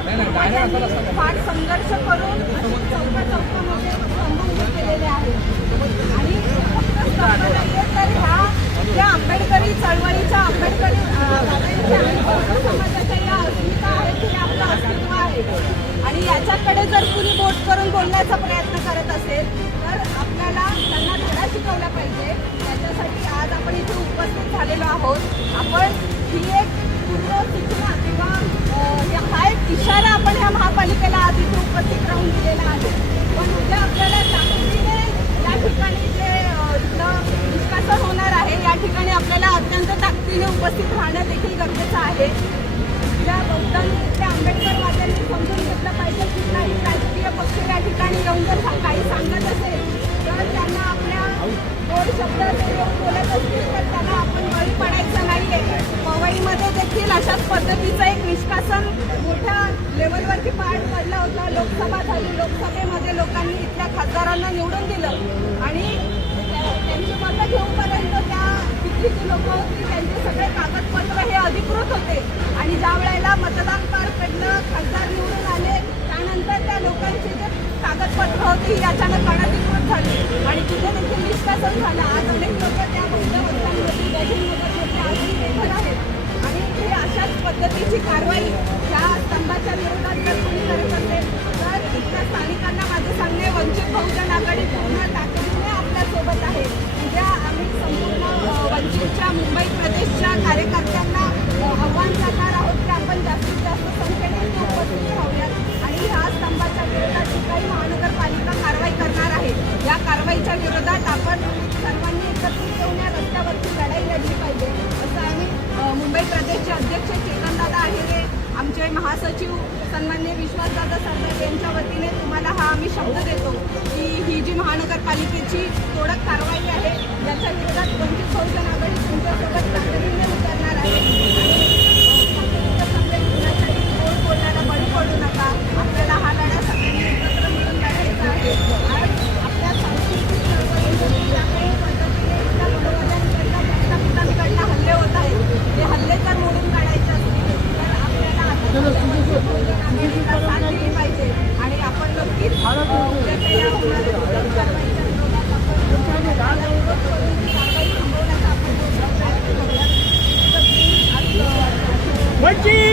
फार संघर्ष करून चौका चौकामध्ये केलेले आहे आणि तर ह्या आंबेडकरी चळवळीच्या आंबेडकरी समाजाच्या या अस्मिता आपलं अस्तित्व आहे आणि याच्याकडे जर कुणी बोट करून बोलण्याचा प्रयत्न करत असेल तर आपल्याला त्यांना धडा शिकवला पाहिजे. त्याच्यासाठी आज आपण ही एक पूर्ण सूचना किंवा हा एक इशारा आपण ह्या महापालिकेला आज उपस्थित राहून दिलेला आहे. पण उद्या आपल्याला तातडीने या ठिकाणी जे निष्कासन होणार आहे या ठिकाणी आपल्याला अत्यंत ताकदीने उपस्थित राहणं देखील गरजेचं आहे. या बौद्धांनी आंबेडकर आंबेडकरवाद्यांनी पद्धतीचं एक निष्कासन मोठ्या लेवलवरती पार पडला होता. लोकसभा झाली लोकसभेमध्ये लोकांनी इथल्या खासदारांना निवडून दिलं. आणि त्यांची मतं घेऊपर्यंत त्या तिथली जी लोक होती. त्यांचे सगळे कागदपत्र हे अधिकृत होते. आणि ज्या वेळेला मतदान पार पडलं खासदार निवडून आले त्यानंतर त्या लोकांची जे कागदपत्र होती ही अचानक अनधिकृत झाली. आणि तिथे देखील निष्कासन झालं. आज अनेक लोक त्या बौद्ध वस्त्यांमध्ये गैरमतामध्ये अजून बेघर आहेत. अशाच पद्धतीची कारवाई या स्तंभाच्या विरोधात जर कोणी करत असेल तर इथल्या स्थानिकांना माझं सांगणे वंचित बहुजन आघाडी पूर्ण ताकदीने आपल्यासोबत आहे. उद्या आम्ही संपूर्ण वंचितच्या मुंबई प्रदेशच्या कार्यकर्त्यांना आव्हान करणार आहोत की आपण जास्तीत जास्त संख्येने इथे उपस्थित राहूयात आणि ह्या स्तंभाच्या विरोधात जी काही महानगरपालिका कारवाई करणार आहे या कारवाईच्या विरोधात आपण अध्यक्ष चेतनदादा आहेरे आमचे महासचिव सन्मान्य विश्वासदादा सरदेव यांच्या वतीने तुम्हाला हा आम्ही शब्द देतो की ही जी महानगरपालिकेची तोडक कारवाई आहे याच्या विरोधात वंचित बहुजन आघाडी तुमच्यासोबत तातडीने उतरणार आहे आणि अ, फक्त समजेल कुणाच्याही गोड बोलण्याला बळी पडू नका आपल्याला हा लढा सगळ्यांनी एकत्र मिळून लढायचा आहे आज आपल्या सांस्कृतिक चळवळीमध्ये ज्या काही पद्धतीने इथल्या बडोद्यांकडनं प्रस्थापितांकडनं हल्ले होत आहेत ते हल्ले जर मोडून काढायचे असतील तर आपल्याला आता साथ दिली पाहिजे आणि आपण नक्कीच अ, उद्याच्या या होणाऱ्या विरोधी कारवाईच्या विरोधात आपण त्याला विरोध करून ही कारवाई थांबवण्याचा आपण प्रयत्न करूया. आज, अ, वंचित आघाडीचा वंचित आघाडीचा डॉक्टर बाबासाहेब आंबेडकरांचा डॉक्टर बाबासाहेब आंबेडकरांचा डॉक्टर बाळासाहेब आंबेडकर अब संघर्ष करो डॉक्टर बाळासाहेब आंबेडकर अब संघर्ष करो महापालिकेचं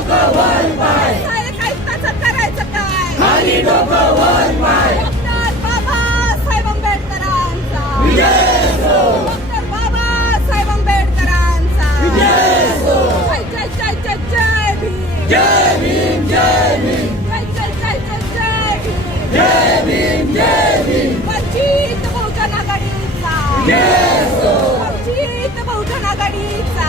सहाय्यक आयुक्ताचं करायचं काय डॉक्टर बाबासाहेब आंबेडकरांचा डॉक्टर बाबासाहेब आंबेडकरांचा जय जय जय जय जय भीम जय भीम जय भीम जय जय जय जय भीम जय भीम वंचित बहुजन आघाडीचा वंचित बहुजन आघाडीचा